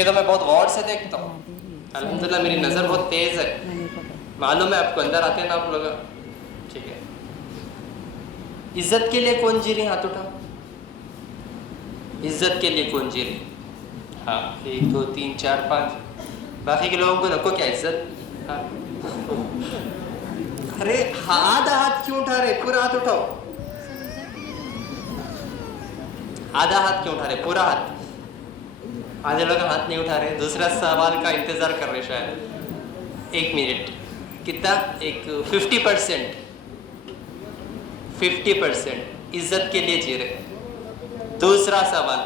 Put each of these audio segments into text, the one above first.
कि तो मैं बहुत गौर से देखता हूँ। अल्हम्दुलिल्लाह मेरी नज़र बहुत तेज़ है, मालूम है आपको, अंदर आते हैं ना आप लोग। ठीक है, इज्जत के लिए कौन जी रही, हाथ उठाओ। इज्जत के लिए कौन जी रही? हाँ, 1 2 3 4 5। बाकी के लोगों को रखो क्या इज्जत? हाँ। अरे आधा हाथ क्यों उठा रहे, पूरा हाथ उठाओ। आधा हाथ क्यों उठा रहे, पूरा हाथ। आधे लोग हाथ नहीं उठा रहे, दूसरा सवाल का इंतजार कर रहे शायद। 1 मिनट, कितना? एक 50%। 50% इज्जत के लिए जी रहे। दूसरा सवाल,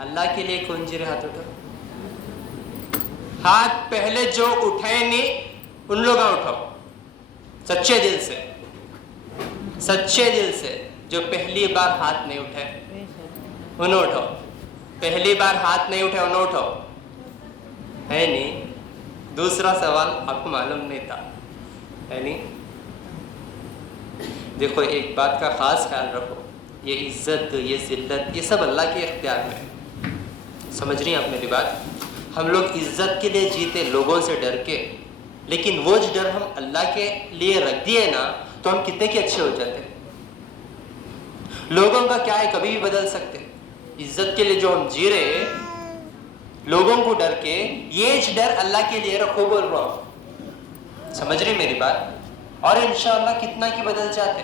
अल्लाह के लिए कौन जी रहे, हाथ उठाओ। हाथ पहले जो उठाए नहीं उन लोग उठाओ, सच्चे दिल से, सच्चे दिल से। जो पहली बार हाथ नहीं उठाए उन्हें उठाओ। पहली बार हाथ नहीं उठाए उन्हें उठाओ, है नहीं? दूसरा सवाल आपको मालूम नहीं था, है नहीं? देखो, एक बात का खास ख्याल रखो, ये इज्जत, ये जिल्लत, ये सब अल्लाह के इख्तियार में। समझ रही हैं आप मेरी बात? हम लोग इज्जत के लिए जीते लोगों से डर के, लेकिन वो जो डर हम अल्लाह के लिए रख दिए ना, तो हम कितने के अच्छे हो जाते। लोगों का क्या है, कभी भी बदल सकते। इज्जत के लिए जो हम जी रहे, लोगों को डर के, ये डर अल्लाह के लिए रखो, बोल रहा हूं। समझ रही मेरी बात? और इंशाअल्लाह कितना की बदल जाते,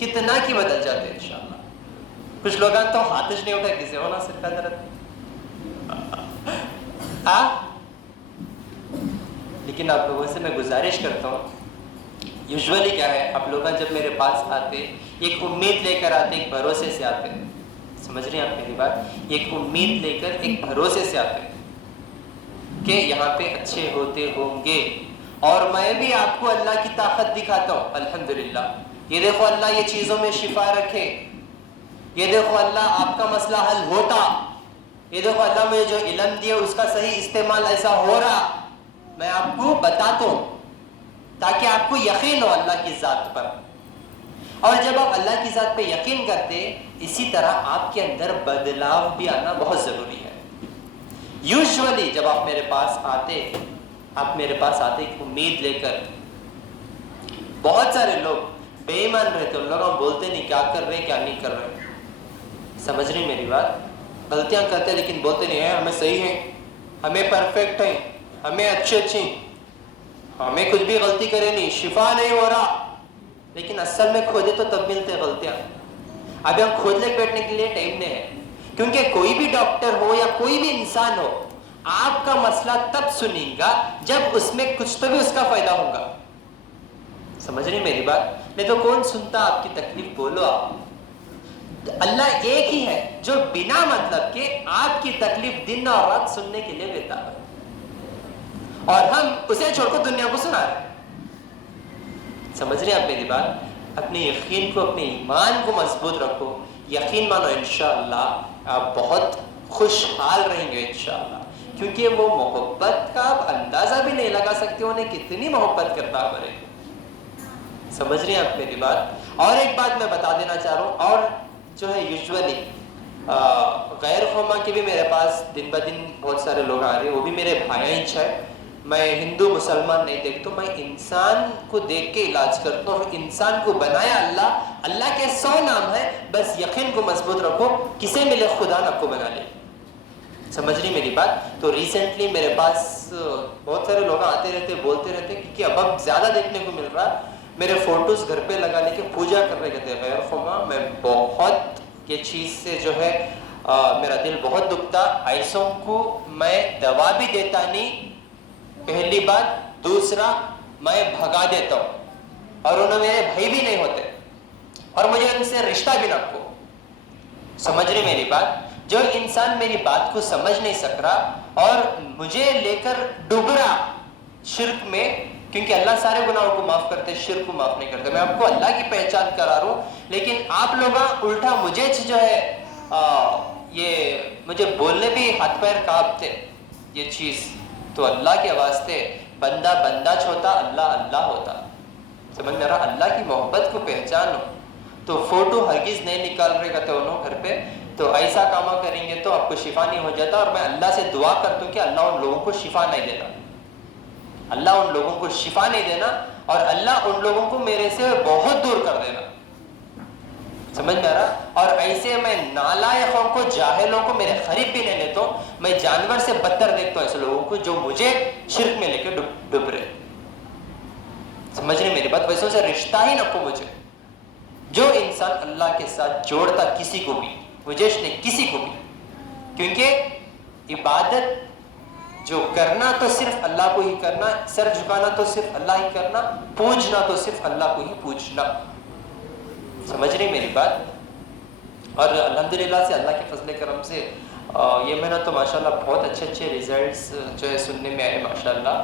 कितना की बदल जाते इंशाअल्लाह। कुछ लोग तो हाथ ही नहीं उठा, किसी होना सिर का दर्द। लेकिन आप लोगों से मैं गुजारिश करता हूँ, यूजुअली क्या है, आप लोग जब मेरे पास आते एक उम्मीद लेकर आते, एक भरोसे से आते। समझ रहे हैं आप मेरी बात? एक उम्मीद लेकर, एक भरोसे से आते कि यहाँ पे अच्छे होते होंगे, और मैं भी आपको अल्लाह की ताकत दिखाता हूँ। अल्हम्दुलिल्लाह, ये देखो अल्लाह ये चीज़ों में शिफा रखे, ये देखो अल्लाह आपका मसला हल होता, ये देखो अल्लाह मुझे जो इल्म दिया उसका सही इस्तेमाल ऐसा हो रहा, मैं आपको बताता हूँ ताकि आपको यकीन हो अल्लाह की ज़ात पर। और जब आप अल्लाह की ज़ात पे यकीन करते, इसी तरह आपके अंदर बदलाव भी आना बहुत ज़रूरी है। यूजुअली जब आप मेरे पास आते, एक उम्मीद लेकर, बहुत सारे लोग बेईमान रहते, उन लोग बोलते नहीं क्या कर रहे क्या नहीं कर रहे। समझ रही मेरी बात? गलतियां करते लेकिन बोलते नहीं है हमें सही है, हमें परफेक्ट है, हमें अच्छी, हमें कुछ भी गलती करे नहीं, शिफा नहीं हो रहा। लेकिन असल में खोजे तो तब मिलते गलतियां। अभी हम खोज ले बैठने के लिए टाइम नहीं है, क्योंकि कोई भी डॉक्टर हो या कोई भी इंसान हो, आपका मसला तब सुनेगा जब उसमें कुछ तो भी उसका फायदा होगा। समझ रही मेरी बात? नहीं तो कौन सुनता आपकी तकलीफ? बोलो आप। अल्लाह एक ही है जो बिना मतलब के आपकी तकलीफ दिन और रात सुनने के लिए बेताब है, और हम उसे छोड़कर दुनिया को सुना रहे। समझ रहे आप मेरी बात? अपने यकीन को, अपने ईमान को मजबूत रखो, यकीन मानो, इंशाअल्लाह आप बहुत खुशहाल रहेंगे इंशाअल्लाह। क्योंकि वो मोहब्बत का आप अंदाजा भी नहीं लगा सकते, उन्हें कितनी मोहब्बत करता है हमारे। समझ रहे हैं आप मेरी बात? और एक बात मैं बता देना चाह रहा हूँ, और जो है यूजुअली गैर ख़ौमा के भी मेरे पास दिन ब दिन बहुत सारे लोग आ रहे हैं, वो भी मेरे भाई इच्छा है। मैं हिंदू मुसलमान नहीं देखता, मैं इंसान को देख के इलाज करता हूँ। इंसान को बनाया अल्लाह, अल्लाह के 100 नाम है, बस यकीन को मजबूत रखो, किसे मिले खुदा न आपको बना ले। समझ रही मेरी बात? तो रिसेंटली मेरे पास बहुत सारे लोग आते रहते, बोलते रहते, क्योंकि अब ज़्यादा देखने को मिल रहा, मेरे फोटोज घर पे लगाने के पूजा कर रहे कहते हैं। गैर ख़ौमा, मैं बहुत ये चीज़ से जो है मेरा दिल बहुत दुखता। ऐसों को मैं दवा भी देता नहीं, पहली बात। दूसरा, मैं भगा देता हूँ, और उन्होंने मेरे भाई भी नहीं होते, और मुझे उनसे रिश्ता भी ना को। समझ रही मेरी बात? जो इंसान मेरी बात को समझ नहीं सक रहा और मुझे लेकर डूब रहा शिर्क में, क्योंकि अल्लाह सारे गुनाहों को माफ करते, शिर्क को माफ नहीं करते। मैं आपको अल्लाह की पहचान करा रहा हूँ, लेकिन आप लोग उल्टा मुझे जो है ये मुझे बोलने भी हाथ पैर कांपते ये चीज़। तो अल्लाह के वास्ते बंदा बंदा छोटा, अल्लाह अल्लाह होता। समझ में आ रहा? अल्लाह की मोहब्बत को पहचानो। तो फोटो हरगिज नहीं निकाल रहे कहते उन्होंने घर पे, तो तो ऐसा काम करेंगे तो आपको शिफा नहीं हो जाता। और मैं अल्लाह से दुआ करता हूँ कि अल्लाह उन लोगों को शिफा नहीं देना, अल्लाह उन लोगों को शिफा नहीं देना, और अल्लाह उन लोगों को मेरे से बहुत दूर कर देना। समझ में आ रहा? और ऐसे मैं नालायकों को, जाहिलों को मेरे करीब भी नहीं लेता हूँ। मैं जानवर से बदतर देखता हूँ ऐसे लोगों को जो मुझे शिर्क में लेके डूब रहे। समझ रहे मेरी बात? वैसे से रिश्ता ही ना को मुझे। जो इंसान अल्लाह के साथ जोड़ता किसी को भी, मुझे नहीं किसी को भी, क्योंकि इबादत जो करना तो सिर्फ अल्लाह को ही करना, सर झुकाना तो सिर्फ अल्लाह ही करना, पूजना तो सिर्फ अल्लाह को ही पूजना। समझ रही मेरी बात? और अल्हम्दुलिल्लाह से अल्लाह के फजल करम से ये महीना तो माशाल्लाह बहुत अच्छे रिजल्ट्स जो है सुनने में आए माशाल्लाह।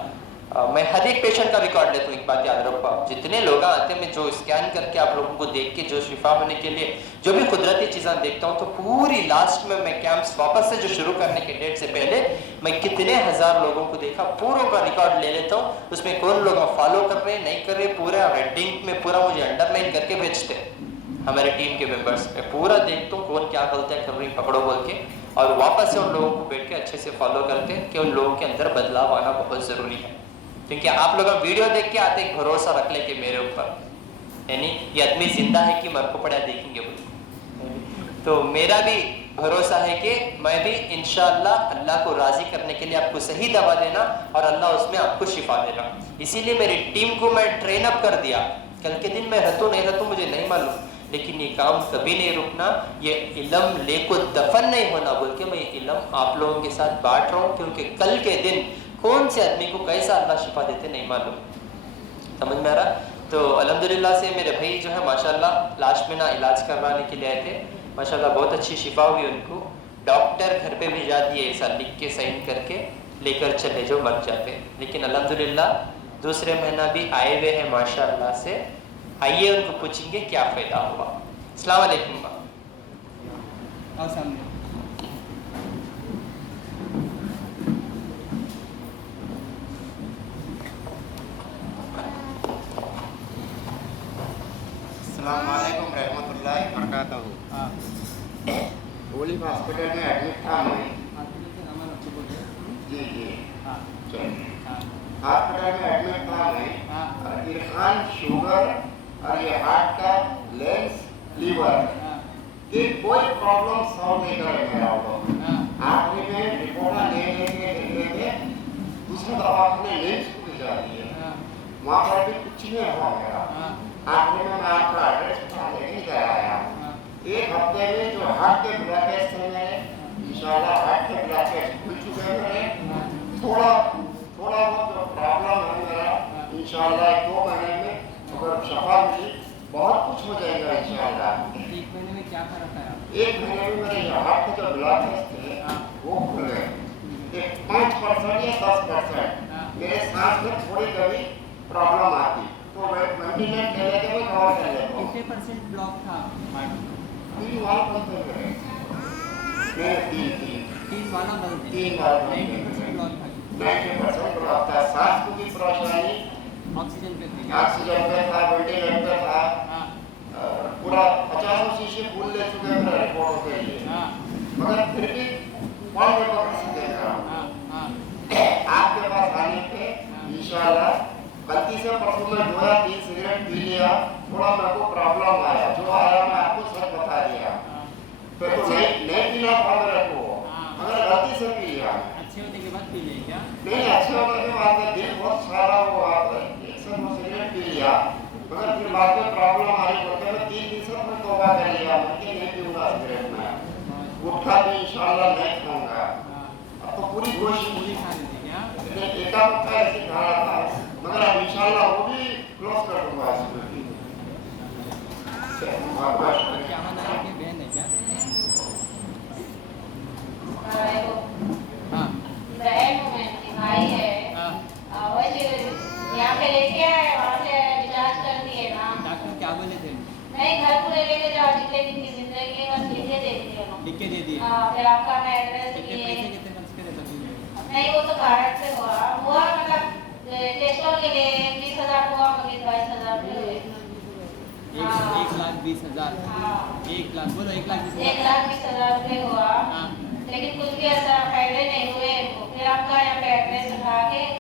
मैं हर एक पेशेंट का रिकॉर्ड लेता हूँ। एक बात याद रखो आप, जितने लोग आते हैं मैं जो स्कैन करके आप लोगों को देख के जो शिफा होने के लिए जो भी कुदरती चीज़ें देखता हूँ, तो पूरी लास्ट में मैं कैंप्स वापस से जो शुरू करने के डेट से पहले मैं कितने हज़ार लोगों को देखा, पूरों का रिकॉर्ड ले लेता हूँ। उसमें कौन लोग फॉलो कर रहे हैं नहीं कर रहे, पूरा रेडिंग में पूरा मुझे अंडरलाइन करके भेजते हैं हमारे टीम के मेंबर्स। मैं पूरा देखता हूँ कौन क्या गलतियाँ कर रही पकड़ो बोल के, और वापस से उन लोगों को बैठ के अच्छे से फॉलो करते हैं कि उन लोगों के अंदर बदलाव आना बहुत ज़रूरी है। क्योंकि आप लोग वीडियो देख के आते एक भरोसा रख ले कि मेरे ऊपर, यानी ये आदमी जिंदा है कि मर को पड़ा देखेंगे बोल। तो मेरा भी भरोसा है कि मैं भी इंशाअल्लाह अल्लाह को राज़ी करने के लिए आपको सही दवा देना और अल्लाह उसमें आपको शिफा देना। इसीलिए मेरी टीम को मैं ट्रेन अप कर दिया। कल के दिन मैं रहता नहीं रहता मुझे नहीं मालूम, लेकिन ये काम कभी नहीं रुकना, ये इल्म ले को दफन नहीं होना बोल के मैं इल्म आप लोगों के साथ बांट रहा हूँ। क्योंकि कल के दिन कौन से आदमी को कैसा अल्लाह शिफा देते नहीं मालूम। समझ में आ रहा? तो अल्हम्दुलिल्लाह से मेरे भाई जो है माशाल्लाह लास्ट में ना इलाज करवाने के लिए आए थे, माशाल्लाह बहुत अच्छी शिफा हुई उनको। डॉक्टर घर पे भिजा दिए ऐसा लिख के साइन करके लेकर चले जो मर जाते, लेकिन अल्हम्दुलिल्लाह दूसरे महीना भी आए हुए हैं माशाल्लाह से। आइए उनको पूछेंगे क्या फ़ायदा हुआ। अस्सलाम वालेकुम। अस्सलामुअलैकुम रहमतुल्लाहि बरकातहू। ओलिव हॉस्पिटल में एडमिट था मैं। जी जी हॉस्पिटल में एडमिट था मैं। इरफान शुगर और ये हार्ट का लेंस लीवर की कोई प्रॉब्लम सॉल्व नहीं कर मेरा लोग। आखिरी में रिपोर्ट ले लेके दूसरे दवाखाने लेंस को भिजा दिए, वहाँ पर भी कुछ नहीं हुआ मेरा। आखिर में मैं आपका एड्रेस बताने नहीं कराया। एक हफ्ते में जो हार्ट के ब्लड टेस्ट थे मेरे, इंशाल्लाह हार्ट के ब्लड टेस्ट खुल चुके हैं मेरे। थोड़ा बहुत जो प्रॉब्लम है मेरा, इंशाल्लाह 2 महीने में अगर शफा मिली बहुत कुछ हो जाएगा इंशाल्लाह। 1 महीने में क्या फर्क आया? 1 महीने में मेरे हार्ट के जो ब्लड टेस्ट थे वो खुल गए। 5% या 10% मेरे सांस में थोड़ी कभी प्रॉब्लम आती तो वेंटिलेटर ले लेके मैं कवर कर लेता हूँ। कितने परसेंट ब्लॉक था हार्ट? 3 वाला बंद हो गए। मैं 3 वाला बंद थे। 3 वाला 90% ब्लॉक था। 90% ब्लॉक था। सांस को भी परेशानी, ऑक्सीजन पे थे। ऑक्सीजन पे था, वेंटिलेटर था। पूरा 50 शीशे फूल ले चुके हैं मेरे रिपोर्ट के लिए, मगर फिर भी कौन मैं पकड़ सकेगा? आपके पास आने पे इंशाल्लाह गलती से परसों में 2 या 3 सिगरेट पी लिया, थोड़ा मेरे को प्रॉब्लम आया, जो आया मैं आपको सच बता दिया। तो नहीं पीना था मेरे को, मगर गलती से पी लिया। अच्छे होने के बाद पी लिया क्या? नहीं, अच्छे होने के बाद दिल बहुत सारा हुआ, 1-2 सिगरेट पी लिया, मगर फिर बाद में प्रॉब्लम आ रही बोलते मैं 3 दिन से मैं तौबा कर लिया, मैं नहीं पीऊंगा सिगरेट में, गुटखा भी इंशाल्लाह नहीं खाऊंगा। अब तो पूरी कोशिश पूरी खा लेते क्या? एकाध ऐसी खा रहा था, मगर अब इंशाल्लाह वो भी क्लोज कर दूंगा इसको। क्या बना है कि बहन है क्या? हाँ बहन हूँ मैं, भाई है। वैसे यहाँ पे लेके आए, वहाँ से डिस्चार्ज कर दिए ना। डॉक्टर क्या बोले थे? नहीं, घर पूरे लेके जाओ, जितने दिन की जिंदगी है बस लिख के दे दिए उन्होंने। लिख के दे दिए? फिर आपका मैं एड्रेस कितने दिए। पैसे कितने खर्च करे तभी? नहीं, वो तो कार्ड से हुआ मतलब टेस्टों के लिए 20,000 हुआ, 22,000 1,20,000 20,000 हाँ 1 लाख बोलो 1,20,000 1,20,000 रुपये हुआ हाँ लेकिन कुछ भी ऐसा फायदे नहीं